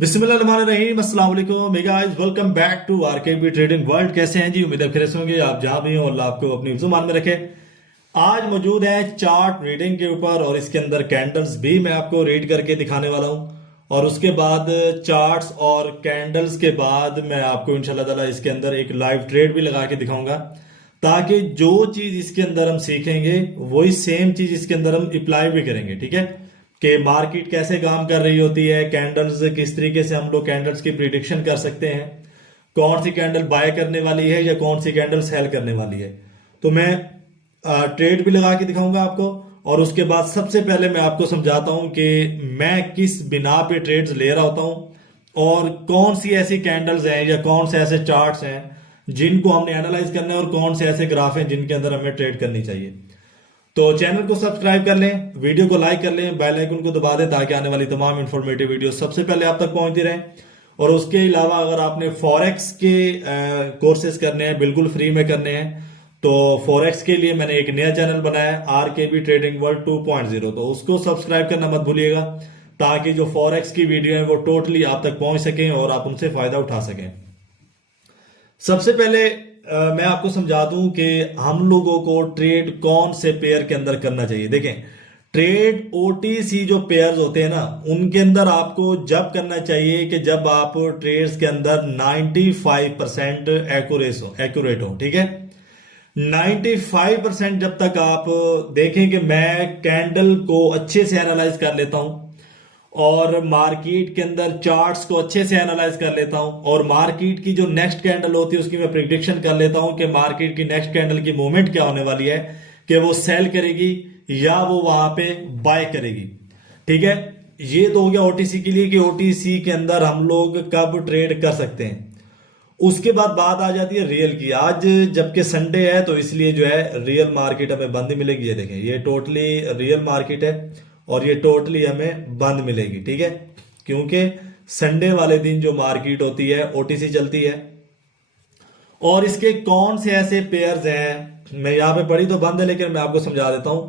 बिस्मिल्लाहिर्रहमानिर्रहीम, अस्सलाम वालेकुम guys, welcome back to RKB trading world. कैसे हैं जी? उम्मीद है खैरियत से होंगे। आप जहां भी हो अल्लाह आपको अपनी जुबान में रखे। आज मौजूद है चार्ट रीडिंग के ऊपर और इसके अंदर कैंडल्स भी मैं आपको रीड करके दिखाने वाला हूं और उसके बाद चार्ट्स और कैंडल्स के बाद मैं आपको इंशाल्लाह ताला इसके अंदर एक लाइव ट्रेड भी लगा के दिखाऊंगा ताकि जो चीज इसके अंदर हम सीखेंगे वही सेम चीज इसके अंदर हम अप्लाई भी करेंगे। ठीक है कि मार्केट कैसे काम कर रही होती है, कैंडल्स किस तरीके से हम लोग कैंडल्स की प्रिडिक्शन कर सकते हैं, कौन सी कैंडल बाय करने वाली है या कौन सी कैंडल सेल करने वाली है। तो मैं ट्रेड भी लगा के दिखाऊंगा आपको और उसके बाद सबसे पहले मैं आपको समझाता हूं कि मैं किस बिना पे ट्रेड्स ले रहा होता हूं और कौन सी ऐसी कैंडल्स हैं या कौन से ऐसे चार्ट्स हैं जिनको हमने एनालाइज करना है और कौन से ऐसे ग्राफ हैं जिनके अंदर हमें ट्रेड करनी चाहिए। तो चैनल को सब्सक्राइब कर लें, वीडियो को लाइक कर लें, बेल आइकन को दबा दें ताकि आने वाली तमाम इंफॉर्मेटिव वीडियो सबसे पहले आप तक पहुंचती रहें। और उसके अलावा अगर आपने फॉरेक्स के कोर्सेज करने हैं, बिल्कुल फ्री में करने हैं, तो फॉरेक्स के लिए मैंने एक नया चैनल बनाया है आरकेबी ट्रेडिंग वर्ल्ड 2.0, तो उसको सब्सक्राइब करना मत भूलिएगा ताकि जो फॉरेक्स की वीडियो है वो टोटली आप तक पहुंच सकें और आप उनसे फायदा उठा सकें। सबसे पहले मैं आपको समझा दूं कि हम लोगों को ट्रेड कौन से पेयर के अंदर करना चाहिए। देखें, ट्रेड ओटीसी जो पेयर्स होते हैं ना, उनके अंदर आपको जब करना चाहिए कि जब आप ट्रेड्स के अंदर 95% एक्यूरेट हो। ठीक है, 95% जब तक आप देखें कि मैं कैंडल को अच्छे से एनालाइज कर लेता हूं और मार्केट के अंदर चार्ट्स को अच्छे से एनालाइज कर लेता हूं और मार्केट की जो नेक्स्ट कैंडल होती है उसकी मैं प्रिडिक्शन कर लेता हूं कि मार्केट की नेक्स्ट कैंडल की मूवमेंट क्या होने वाली है, कि वो सेल करेगी या वो वहां पे बाय करेगी। ठीक है, ये तो हो गया ओटीसी के लिए कि ओटीसी के अंदर हम लोग कब ट्रेड कर सकते हैं। उसके बाद बात आ जाती है रियल की। आज जबकि संडे है तो इसलिए जो है रियल मार्केट हमें बंद मिलेगी। ये देखें, ये टोटली रियल मार्केट है और ये टोटली हमें बंद मिलेगी। ठीक है, क्योंकि संडे वाले दिन जो मार्केट होती है ओटीसी चलती है। और इसके कौन से ऐसे पेयर्स हैं, मैं यहां पे पढ़ी तो बंद है लेकिन मैं आपको समझा देता हूं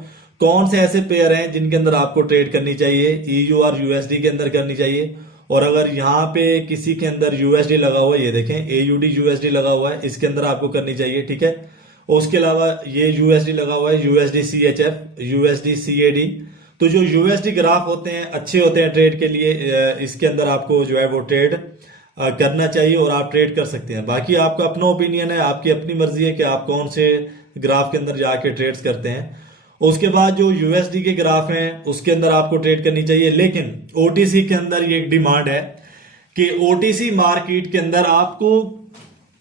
कौन से ऐसे पेयर हैं जिनके अंदर आपको ट्रेड करनी चाहिए। ईयू और यूएसडी के अंदर करनी चाहिए। और अगर यहाँ पे किसी के अंदर यूएसडी लगा हुआ है, ये देखें एयूडी यूएसडी लगा हुआ है, इसके अंदर आपको करनी चाहिए। ठीक है, उसके अलावा ये यूएसडी लगा हुआ है, यूएसडी सीएचएफ, यूएसडी सीएडी। तो जो यूएसडी ग्राफ होते हैं अच्छे होते हैं ट्रेड के लिए, इसके अंदर आपको जो है वो ट्रेड करना चाहिए और आप ट्रेड कर सकते हैं। बाकी आपका अपना ओपिनियन है, आपकी अपनी मर्जी है कि आप कौन से ग्राफ के अंदर जाके ट्रेड्स करते हैं। उसके बाद जो यूएसडी के ग्राफ हैं उसके अंदर आपको ट्रेड करनी चाहिए, लेकिन ओटीसी के अंदर ये एक डिमांड है कि ओटीसी मार्केट के अंदर आपको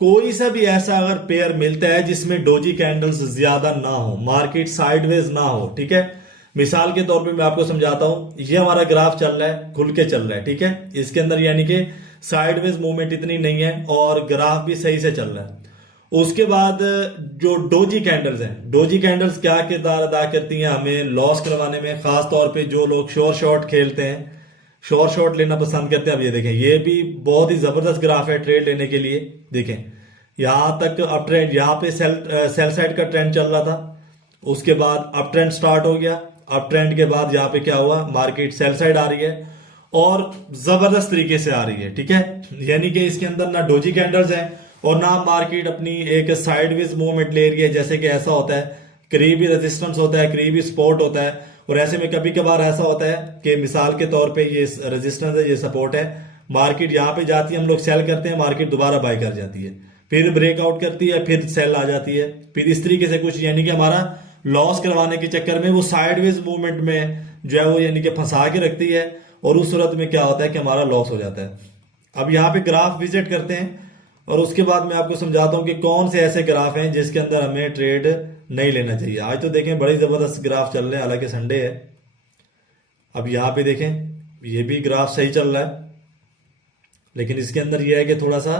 कोई सा भी ऐसा अगर पेयर मिलता है जिसमें डोजी कैंडल्स ज्यादा ना हो, मार्केट साइडवेज ना हो। ठीक है, मिसाल के तौर पे मैं आपको समझाता हूं, ये हमारा ग्राफ चल रहा है, खुल के चल रहा है। ठीक है, इसके अंदर यानी कि साइडवेज मूवमेंट इतनी नहीं है और ग्राफ भी सही से चल रहा है। उसके बाद जो डोजी कैंडल्स हैं, डोजी कैंडल्स क्या किरदार अदा करती हैं हमें लॉस करवाने में, खास तौर पे जो लोग शॉर्ट शॉर्ट खेलते हैं, शॉर्ट शॉर्ट लेना पसंद करते हैं। अब ये देखें, ये भी बहुत ही जबरदस्त ग्राफ है ट्रेड लेने के लिए। देखें, यहां तक अप ट्रेंड, यहाँ पे सेल साइड का ट्रेंड चल रहा था, उसके बाद अप ट्रेंड स्टार्ट हो गया। अप ट्रेंड के बाद यहाँ पे क्या हुआ, मार्केट सेल साइड आ रही है और जबरदस्त तरीके से आ रही है। ठीक है, यानी कि इसके अंदर ना डोजी कैंडल्स हैं और ना मार्केट अपनी एक साइडवेज मूवमेंट ले रही है, जैसे कि ऐसा होता है करीबी रेजिस्टेंस होता है, करीबी सपोर्ट होता है। और ऐसे में कभी कभार ऐसा होता है कि मिसाल के तौर पे ये रेजिस्टेंस है, ये सपोर्ट है, मार्केट यहाँ पे जाती है, हम लोग सेल करते हैं, मार्केट दोबारा बाय कर जाती है, फिर ब्रेकआउट करती है, फिर सेल आ जाती है, फिर इस तरीके से कुछ, यानी कि हमारा लॉस करवाने के चक्कर में वो साइडवेज मूवमेंट में जो है वो यानी कि फंसा के रखती है और उस सूरत में क्या होता है कि हमारा लॉस हो जाता है। अब यहाँ पे ग्राफ विजिट करते हैं और उसके बाद मैं आपको समझाता हूं कि कौन से ऐसे ग्राफ हैं जिसके अंदर हमें ट्रेड नहीं लेना चाहिए। आज तो देखें बड़े जबरदस्त ग्राफ चल रहे हैं, हालांकि संडे है। अब यहाँ पे देखें, ये भी ग्राफ सही चल रहा है, लेकिन इसके अंदर यह है कि थोड़ा सा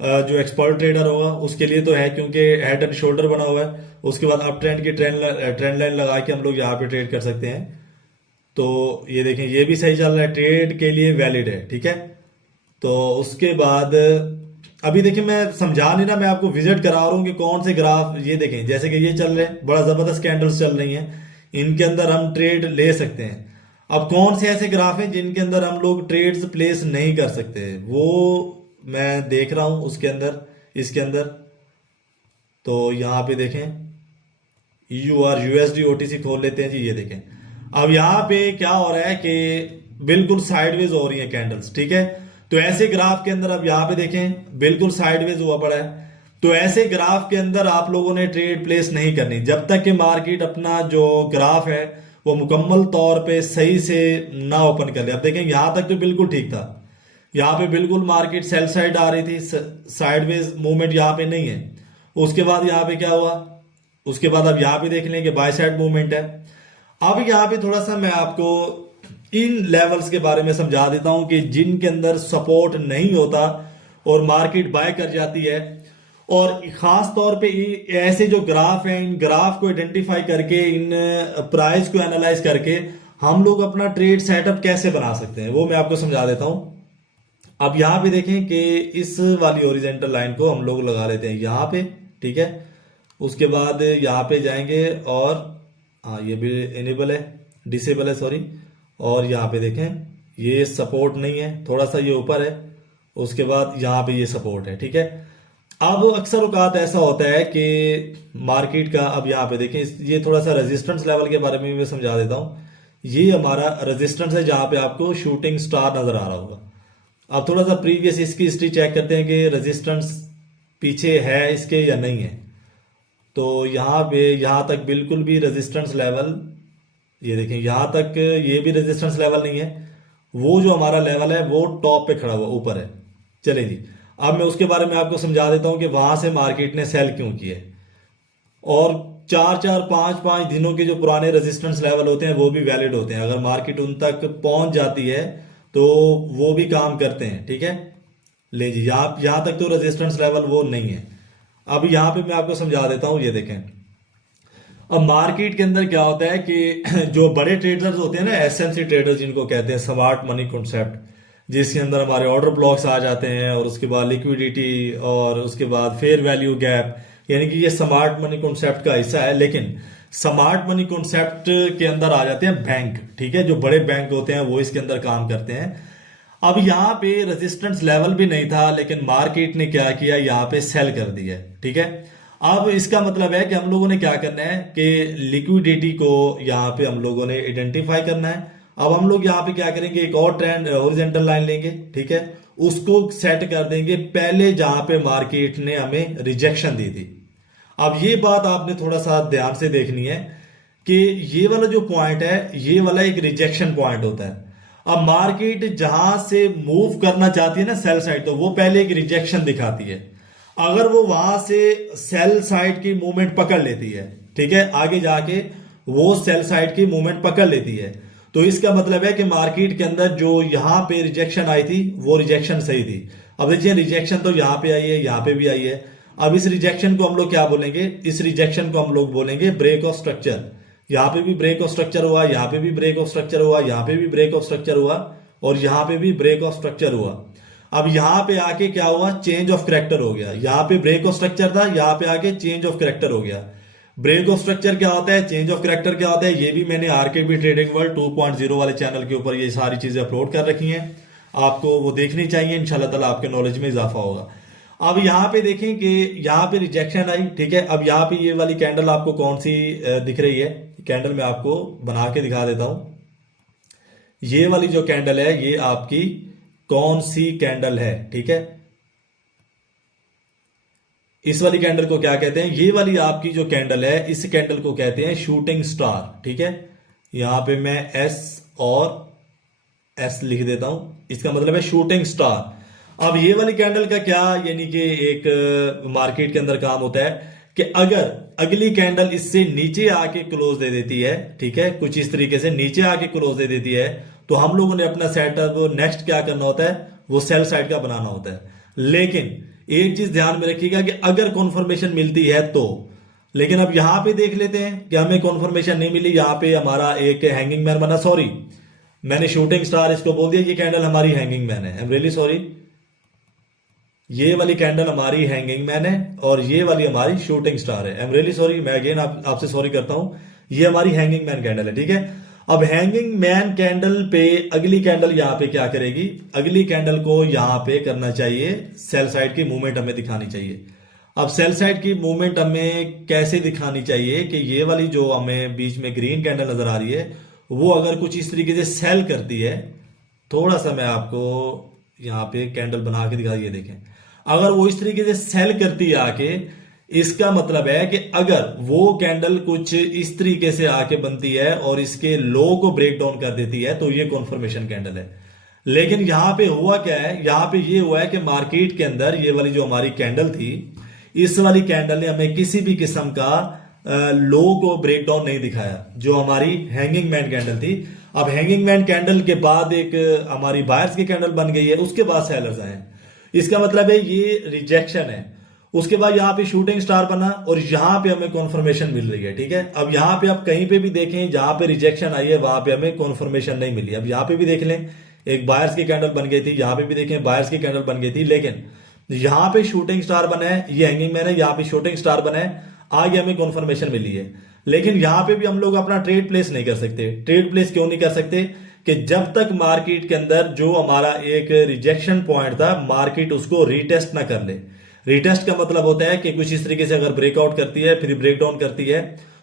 जो एक्सपर्ट ट्रेडर होगा उसके लिए तो है, क्योंकि हेड एंड शोल्डर बना हुआ है। उसके बाद अप ट्रेंड की ट्रेंड लाइन लगा के हम लोग यहाँ पे ट्रेड कर सकते हैं। तो ये देखें, ये भी सही चल रहा है, ट्रेड के लिए वैलिड है। ठीक है, तो उसके बाद अभी देखिए, मैं समझा नहीं ना, मैं आपको विजिट करा रहा हूं कि कौन से ग्राफ। ये देखें, जैसे कि ये चल रहे हैं, बड़ा जबरदस्त कैंडल्स चल रही हैं, इनके अंदर हम ट्रेड ले सकते हैं। अब कौन से ऐसे ग्राफ हैं जिनके अंदर हम लोग ट्रेड्स प्लेस नहीं कर सकते, वो मैं देख रहा हूं उसके अंदर, इसके अंदर। तो यहां पे देखें, यूएसडी ओटीसी खोल लेते हैं जी, ये देखें। अब यहाँ पे क्या हो रहा है कि बिल्कुल साइडवेज हो रही है कैंडल्स, ठीक है। तो ऐसे ग्राफ के अंदर अब यहाँ पे देखें बिल्कुल साइडवेज हुआ पड़ा है। तो ऐसे ग्राफ के अंदर आप लोगों ने ट्रेड प्लेस नहीं करनी जब तक कि मार्केट अपना जो ग्राफ है वो मुकम्मल तौर पे सही से ना ओपन कर ले। अब देखें यहां तक तो बिल्कुल ठीक था, यहाँ पे बिल्कुल मार्केट सेल साइड आ रही थी, साइडवेज मूवमेंट यहाँ पे नहीं है। उसके बाद यहाँ पे क्या हुआ, उसके बाद अब यहाँ पे देख लें कि बाय साइड मूवमेंट है। अब यहाँ पे थोड़ा सा मैं आपको इन लेवल्स के बारे में समझा देता हूं कि जिनके अंदर सपोर्ट नहीं होता और मार्केट बाय कर जाती है। और खास तौर पे ऐसे जो ग्राफ हैं, इन ग्राफ को आइडेंटिफाई करके, इन प्राइस को एनालाइज करके हम लोग अपना ट्रेड सेटअप कैसे बना सकते हैं वो मैं आपको समझा देता हूं। अब यहां पे देखें कि इस वाली ओरिजेंटल लाइन को हम लोग लगा लेते हैं यहां पे, ठीक है। उसके बाद यहां पे जाएंगे और हाँ ये भी इनेबल है, डिसेबल है सॉरी। और यहाँ पे देखें ये सपोर्ट नहीं है, थोड़ा सा ये ऊपर है। उसके बाद यहाँ पे ये सपोर्ट है, ठीक है। अब अक्सर औकात ऐसा होता है कि मार्केट का, अब यहाँ पे देखें ये थोड़ा सा रेजिस्टेंस लेवल के बारे में भी मैं समझा देता हूँ। ये हमारा रेजिस्टेंस है जहां पे आपको शूटिंग स्टार नजर आ रहा होगा। अब थोड़ा सा प्रीवियस इसकी हिस्ट्री चेक करते हैं कि रेजिस्टेंस पीछे है इसके या नहीं है। तो यहाँ पे यहाँ तक बिल्कुल भी रेजिस्टेंस लेवल, ये देखें यहाँ तक ये भी रेजिस्टेंस लेवल नहीं है। वो जो हमारा लेवल है वो टॉप पे खड़ा हुआ ऊपर है। चलिए जी, अब मैं उसके बारे में आपको समझा देता हूं कि वहां से मार्केट ने सेल क्यों किए। और 4-4 5-5 दिनों के जो पुराने रेजिस्टेंस लेवल होते हैं वो भी वैलिड होते हैं। अगर मार्केट उन तक पहुंच जाती है तो वो भी काम करते हैं, ठीक है। ले जी, यहां तक तो रेजिस्टेंस लेवल वो नहीं है। अब यहां पे मैं आपको समझा देता हूं, ये देखें। अब मार्केट के अंदर क्या होता है कि जो बड़े ट्रेडर्स होते हैं ना, एसएमसी ट्रेडर्स जिनको कहते हैं, स्मार्ट मनी कॉन्सेप्ट, जिसके अंदर हमारे ऑर्डर ब्लॉक्स आ जाते हैं और उसके बाद लिक्विडिटी और उसके बाद फेयर वैल्यू गैप, यानी कि ये स्मार्ट मनी कॉन्सेप्ट का हिस्सा है। लेकिन स्मार्ट मनी कॉन्सेप्ट के अंदर आ जाते हैं बैंक, ठीक है। जो बड़े बैंक होते हैं वो इसके अंदर काम करते हैं। अब यहाँ पे रेजिस्टेंस लेवल भी नहीं था, लेकिन मार्केट ने क्या किया, यहाँ पे सेल कर दिया, ठीक है। अब इसका मतलब है कि हम लोगों ने क्या करना है कि लिक्विडिटी को यहाँ पे हम लोगों ने आइडेंटिफाई करना है। अब हम लोग यहाँ पे क्या करेंगे, एक और ट्रेंड हॉरिजॉन्टल लाइन लेंगे, ठीक है। उसको सेट कर देंगे पहले जहां पे मार्केट ने हमें रिजेक्शन दी थी। अब ये बात आपने थोड़ा सा ध्यान से देखनी है कि ये वाला जो पॉइंट है ये वाला एक रिजेक्शन पॉइंट होता है। अब मार्केट जहां से मूव करना चाहती है ना सेल साइड, तो वो पहले एक रिजेक्शन दिखाती है। अगर वो वहां से सेल साइड की मूवमेंट पकड़ लेती है, ठीक है, आगे जाके वो सेल साइड की मूवमेंट पकड़ लेती है, तो इसका मतलब है कि मार्केट के अंदर जो यहां पे रिजेक्शन आई थी वो रिजेक्शन सही थी। अब देखिए रिजेक्शन तो यहां पे आई है, यहां पे भी आई है। अब इस रिजेक्शन को हम लोग क्या बोलेंगे, इस रिजेक्शन को हम लोग बोलेंगे ब्रेक ऑफ स्ट्रक्चर। यहां पे भी ब्रेक ऑफ स्ट्रक्चर हुआ, यहां पे भी ब्रेक ऑफ स्ट्रक्चर हुआ, यहां पे भी ब्रेक ऑफ स्ट्रक्चर हुआ और यहां पे भी ब्रेक ऑफ स्ट्रक्चर हुआ। अब यहां पे आके क्या हुआ, चेंज ऑफ करेक्टर हो गया। यहां पे ब्रेक ऑफ स्ट्रक्चर था, यहां पे आके चेंज ऑफ करेक्टर हो गया। ब्रेक ऑफ स्ट्रक्चर क्या होता है, चेंज ऑफ करेक्टर क्या होता है, ये भी मैंने आरकेबी ट्रेडिंग वर्ल्ड 2.0 वाले चैनल के ऊपर ये सारी चीजें अपलोड कर रखी हैं, आपको वो देखनी चाहिए। इंशाल्लाह ताला आपके नॉलेज में इजाफा होगा। अब यहाँ पे देखें कि यहाँ पे रिजेक्शन आई, ठीक है। अब यहाँ पे ये वाली कैंडल आपको कौन सी दिख रही है, कैंडल मैं आपको बना के दिखा देता हूं। ये वाली जो कैंडल है ये आपकी कौन सी कैंडल है, ठीक है। इस वाली कैंडल को क्या कहते हैं, ये वाली आपकी जो कैंडल है इस कैंडल को कहते हैं शूटिंग स्टार, ठीक है। यहां पे मैं एस और एस लिख देता हूं, इसका मतलब है शूटिंग स्टार। अब ये वाली कैंडल का क्या, यानी कि एक मार्केट के अंदर काम होता है कि अगर अगली कैंडल इससे नीचे आके क्लोज दे देती है, ठीक है, कुछ इस तरीके से नीचे आके क्लोज दे देती है, तो हम लोगों ने अपना सेटअप नेक्स्ट क्या करना होता है, वो सेल साइड का बनाना होता है। लेकिन एक चीज ध्यान में रखिएगा कि अगर कॉन्फर्मेशन मिलती है तो, लेकिन अब यहां पे देख लेते हैं कि हमें कॉन्फर्मेशन नहीं मिली। यहां पे हमारा एक हैंगिंग मैन बना, सॉरी मैंने शूटिंग स्टार इसको बोल दिया, ये कैंडल हमारी हैंगिंग मैन है, आई एम रियली सॉरी। ये वाली कैंडल हमारी हैंगिंग मैन है और ये वाली हमारी शूटिंग स्टार है, आई एम रियली सॉरी। मैं अगेन आपसे सॉरी करता हूं, ये हमारी हैंगिंग मैन कैंडल है, ठीक है। अब हैंगिंग मैन कैंडल पे अगली कैंडल यहां पे क्या करेगी, अगली कैंडल को यहां पे करना चाहिए, सेल साइड की मूवमेंट हमें दिखानी चाहिए। अब सेल साइड की मूवमेंट हमें कैसे दिखानी चाहिए कि ये वाली जो हमें बीच में ग्रीन कैंडल नजर आ रही है वो अगर कुछ इस तरीके से सेल करती है, थोड़ा सा मैं आपको यहाँ पे कैंडल बना के दिखा, ये देखें, अगर वो इस तरीके से सेल करती है आके, इसका मतलब है कि अगर वो कैंडल कुछ इस तरीके से आके बनती है और इसके लो को ब्रेक डाउन कर देती है तो ये कॉन्फर्मेशन कैंडल है। लेकिन यहां पे हुआ क्या है, यहां पे ये हुआ है कि मार्केट के अंदर ये वाली जो हमारी कैंडल थी, इस वाली कैंडल ने हमें किसी भी किस्म का लो को ब्रेक डाउन नहीं दिखाया, जो हमारी हैंगिंग मैन कैंडल थी। अब हैंगिंग मैन कैंडल के बाद एक हमारी बायर्स की कैंडल बन गई है, उसके बाद सेलर्स आए। इसका मतलब है ये रिजेक्शन है। उसके बाद यहाँ पे शूटिंग स्टार बना और यहाँ पे हमें कॉन्फर्मेशन मिल रही है, ठीक है। अब यहाँ पे आप कहीं पे भी देखें जहां पे रिजेक्शन आई है वहां पे हमें कॉन्फर्मेशन नहीं मिली। अब यहाँ पे भी देख लें, एक बायर्स की कैंडल बन गई थी, यहाँ पे भी देखें बायर्स की कैंडल बन गई थी, लेकिन यहाँ पे शूटिंग स्टार बना है, ये हैंगिंग मैन है, यहाँ पे शूटिंग स्टार बना है, आगे हमें कॉन्फर्मेशन मिली है। लेकिन यहाँ पे भी हम लोग अपना ट्रेड प्लेस नहीं कर सकते। ट्रेड प्लेस क्यों नहीं कर सकते कि जब तक मार्केट के अंदर जो हमारा एक रिजेक्शन पॉइंट था, मार्केट उसको रीटेस्ट ना कर ले। रीटेस्ट का मतलब होता है कि कुछ इस तरीके से अगर ब्रेकआउट करती है फिर ब्रेक डाउन करती है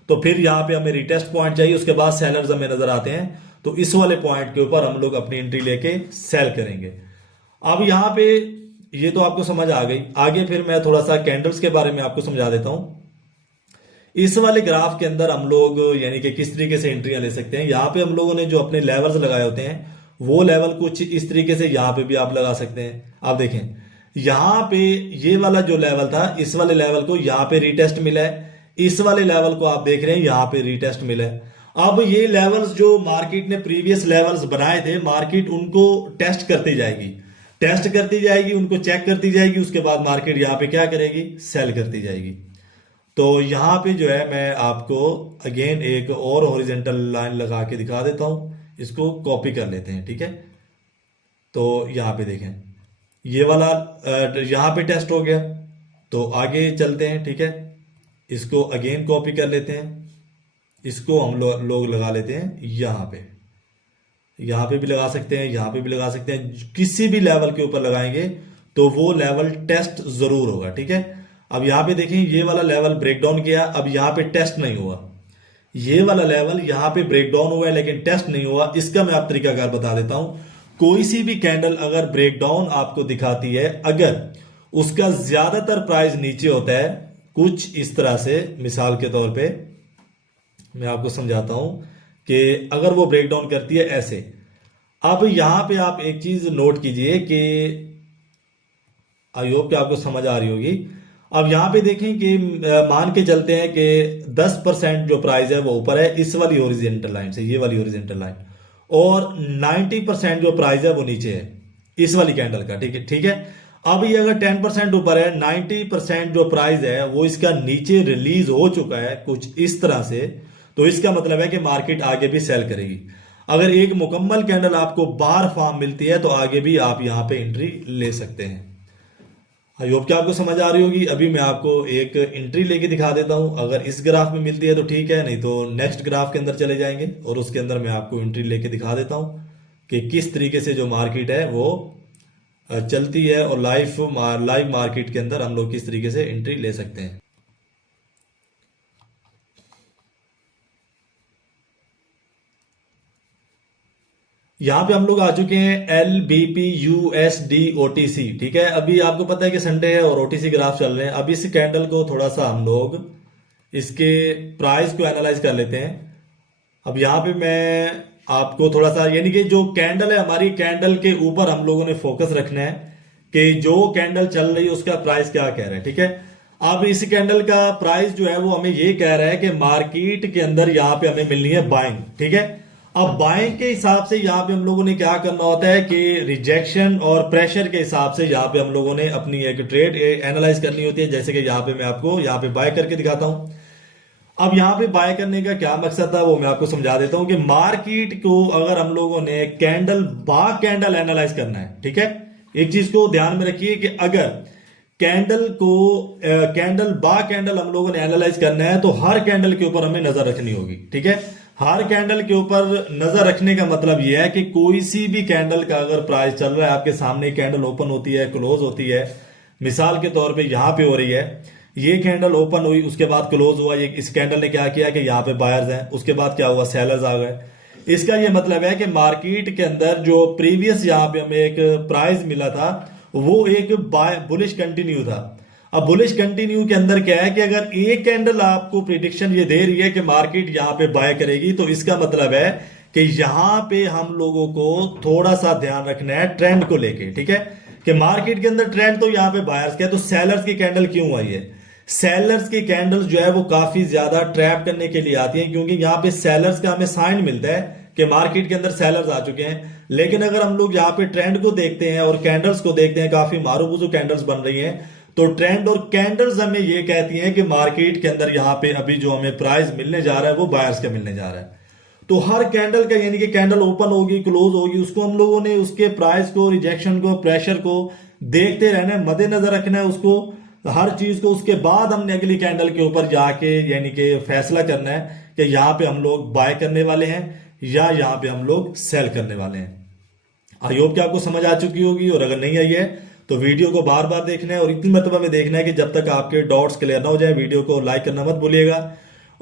तो फिर यहाँ पे हमें रीटेस्ट पॉइंट चाहिए, उसके बाद सेलर्स हमें नजर आते हैं, तो इस वाले पॉइंट के ऊपर हम लोग अपनी एंट्री लेके सेल करेंगे। अब यहाँ पे ये तो आपको समझ आ गई। आगे फिर मैं थोड़ा सा कैंडल्स के बारे में आपको समझा देता हूं। इस वाले ग्राफ के अंदर हम लोग यानी कि किस तरीके से एंट्रियां ले सकते हैं। यहाँ पे हम लोगों ने जो अपने लेवल्स लगाए होते हैं वो लेवल कुछ इस तरीके से यहाँ पे भी आप लगा सकते हैं। आप देखें यहाँ पे ये वाला जो लेवल था, इस वाले लेवल को यहाँ पे रीटेस्ट मिला है, इस वाले लेवल को आप देख रहे हैं यहाँ पे रीटेस्ट मिला है। अब ये लेवल्स जो मार्केट ने प्रीवियस लेवल्स बनाए थे, मार्केट उनको टेस्ट करती जाएगी, टेस्ट करती जाएगी, उनको चेक करती जाएगी, उसके बाद मार्केट यहाँ पे क्या करेगी, सेल करती जाएगी। तो यहाँ पे जो है मैं आपको अगेन एक और हॉरिजेंटल लाइन लगा के दिखा देता हूं, इसको कॉपी कर लेते हैं, ठीक है। तो यहाँ पे देखें ये वाला यहाँ पे टेस्ट हो गया, तो आगे चलते हैं, ठीक है। इसको अगेन कॉपी कर लेते हैं, इसको हम लोग लगा लेते हैं यहाँ पे, यहाँ पे भी लगा सकते हैं, यहाँ पे भी लगा सकते हैं, किसी भी लेवल के ऊपर लगाएंगे तो वो लेवल टेस्ट जरूर होगा, ठीक है। अब यहाँ पे देखें ये वाला लेवल ब्रेक डाउन किया, अब यहाँ पे टेस्ट नहीं हुआ, ये वाला लेवल यहाँ पे ब्रेक डाउन हुआ है लेकिन टेस्ट नहीं हुआ। इसका मैं आप तरीकाकार बता देता हूं। कोई सी भी कैंडल अगर ब्रेक डाउन आपको दिखाती है, अगर उसका ज्यादातर प्राइस नीचे होता है कुछ इस तरह से, मिसाल के तौर पे मैं आपको समझाता हूं कि अगर वो ब्रेक डाउन करती है ऐसे, अब यहां पे आप एक चीज नोट कीजिए कि आई होप कि आपको समझ आ रही होगी। अब यहां पे देखें कि मान के चलते हैं कि 10% जो प्राइस है वो ऊपर है इस वाली हॉरिजॉन्टल लाइन से, ये वाली हॉरिजॉन्टल लाइन, और 90% जो प्राइस है वो नीचे है इस वाली कैंडल का, ठीक है, ठीक है। अब ये अगर 10% ऊपर है, 90% जो प्राइस है वो इसका नीचे रिलीज हो चुका है कुछ इस तरह से, तो इसका मतलब है कि मार्केट आगे भी सेल करेगी। अगर एक मुकम्मल कैंडल आपको बार फॉर्म मिलती है तो आगे भी आप यहां पे एंट्री ले सकते हैं। आई होप कि आपको समझ आ रही होगी। अभी मैं आपको एक एंट्री लेके दिखा देता हूं, अगर इस ग्राफ में मिलती है तो ठीक है, नहीं तो नेक्स्ट ग्राफ के अंदर चले जाएंगे और उसके अंदर मैं आपको एंट्री लेके दिखा देता हूं कि किस तरीके से जो मार्केट है वो चलती है और लाइव मार्केट के अंदर हम लोग किस तरीके से एंट्री ले सकते हैं। यहां पे हम लोग आ चुके हैं LBP/USD/OTC, ठीक है। अभी आपको पता है कि संडे है और OTC ग्राफ चल रहे हैं। अब इस कैंडल को थोड़ा सा हम लोग इसके प्राइस को एनालाइज कर लेते हैं। अब यहाँ पे मैं आपको थोड़ा सा, यानी कि जो कैंडल है हमारी, कैंडल के ऊपर हम लोगों ने फोकस रखना है कि जो कैंडल चल रही है उसका प्राइस क्या कह रहा है, ठीक है। अब इस कैंडल का प्राइस जो है वो हमें ये कह रहा है कि मार्केट के अंदर यहाँ पे हमें मिलनी है बाइंग, ठीक है। अब बाइंग के हिसाब से यहाँ पे हम लोगों ने क्या करना होता है कि रिजेक्शन और प्रेशर के हिसाब से यहाँ पे हम लोगों ने अपनी एक ट्रेड एनालाइज करनी होती है। जैसे कि यहाँ पे मैं आपको यहाँ पे बाय करके दिखाता हूं। अब यहाँ पे बाय करने का क्या मकसद था वो मैं आपको समझा देता हूं कि मार्केट को अगर हम लोगों ने कैंडल बाय कैंडल एनालाइज करना है, ठीक है। एक चीज को ध्यान में रखिए कि अगर कैंडल बाय कैंडल हम लोगों ने एनालाइज करना है तो हर कैंडल के ऊपर हमें नजर रखनी होगी, ठीक है। हर कैंडल के ऊपर नजर रखने का मतलब यह है कि कोई सी भी कैंडल का अगर प्राइस चल रहा है, आपके सामने कैंडल ओपन होती है, क्लोज होती है, मिसाल के तौर पे यहाँ पे हो रही है, ये कैंडल ओपन हुई, उसके बाद क्लोज हुआ, ये इस कैंडल ने क्या किया कि यहाँ पे बायर्स हैं, उसके बाद क्या हुआ, सेलर्स आ गए। इसका ये मतलब है कि मार्केट के अंदर जो प्रीवियस यहाँ पे हमें एक प्राइस मिला था वो एक बुलिश कंटिन्यू था। अब बुलिश कंटिन्यू के अंदर क्या है कि अगर एक कैंडल आपको प्रिडिक्शन ये दे रही है कि मार्केट यहाँ पे बाय करेगी, तो इसका मतलब है कि यहाँ पे हम लोगों को थोड़ा सा ध्यान रखना है ट्रेंड को लेके, ठीक है, कि मार्केट के अंदर ट्रेंड तो यहाँ पे बायर्स का है, तो सेलर्स की कैंडल क्यों आई है? सेलर्स की कैंडल्स जो है वो काफी ज्यादा ट्रैप करने के लिए आती हैं, क्योंकि यहाँ पे सेलर्स का हमें साइन मिलता है कि मार्केट के अंदर सेलर्स आ चुके हैं। लेकिन अगर हम लोग यहाँ पे ट्रेंड को देखते हैं और कैंडल्स को देखते हैं, काफी मारूबूजू कैंडल्स बन रही हैं, तो ट्रेंड और कैंडल्स हमें ये कहती हैं कि मार्केट के अंदर यहाँ पे अभी जो हमें प्राइस मिलने जा रहा है वो बायर्स का मिलने जा रहा है। तो हर कैंडल का यानी कि कैंडल ओपन होगी, क्लोज होगी, उसको हम लोगों ने उसके प्राइस को, रिजेक्शन को, प्रेशर को देखते रहना है, मद्देनजर रखना है उसको, हर चीज को। उसके बाद हमने अगली कैंडल के ऊपर जाके यानी कि फैसला करना है कि यहाँ पे हम लोग बाय करने वाले हैं या यहाँ पे हम लोग सेल करने वाले हैं। आई होप कि आपको समझ आ चुकी होगी, और अगर नहीं आई है तो वीडियो को बार बार देखना है और इतनी मरतबा में देखना है कि जब तक आपके डॉट्स क्लियर ना हो जाए। वीडियो को लाइक करना मत भूलिएगा।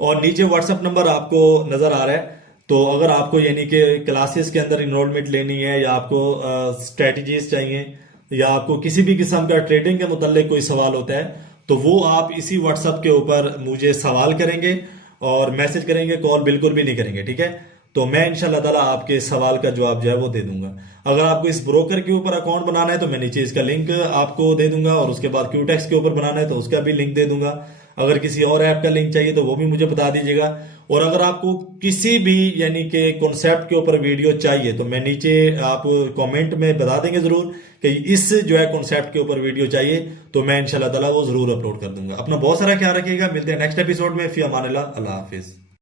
और नीचे व्हाट्सएप नंबर आपको नजर आ रहा है, तो अगर आपको यानी कि क्लासेस के अंदर इनरोलमेंट लेनी है, या आपको स्ट्रेटजीज चाहिए, या आपको किसी भी किस्म का ट्रेडिंग के मुताल्लिक कोई सवाल होता है, तो वो आप इसी व्हाट्सएप के ऊपर मुझे सवाल करेंगे और मैसेज करेंगे, कॉल बिल्कुल भी नहीं करेंगे, ठीक है। तो मैं इंशाल्लाह ताला आपके सवाल का जवाब जो है वो दे दूंगा। अगर आपको इस ब्रोकर के ऊपर अकाउंट बनाना है तो मैं नीचे इसका लिंक आपको दे दूंगा, और उसके बाद क्यूटेक्स के ऊपर बनाना है तो उसका भी लिंक दे दूंगा। अगर किसी और ऐप का लिंक चाहिए तो वो भी मुझे बता दीजिएगा। और अगर आपको किसी भी यानी कि कॉन्सेप्ट के ऊपर वीडियो चाहिए तो मैं नीचे आप कमेंट में बता देंगे जरूर कि इस जो है कॉन्सेप्ट के ऊपर वीडियो चाहिए, तो मैं इंशाल्लाह ताला वो जरूर अपलोड कर दूंगा। अपना बहुत सारा ख्याल रखिएगा। मिलते हैं नेक्स्ट एपिसोड में। फी अमान अल्लाह, अल्लाह हाफिज।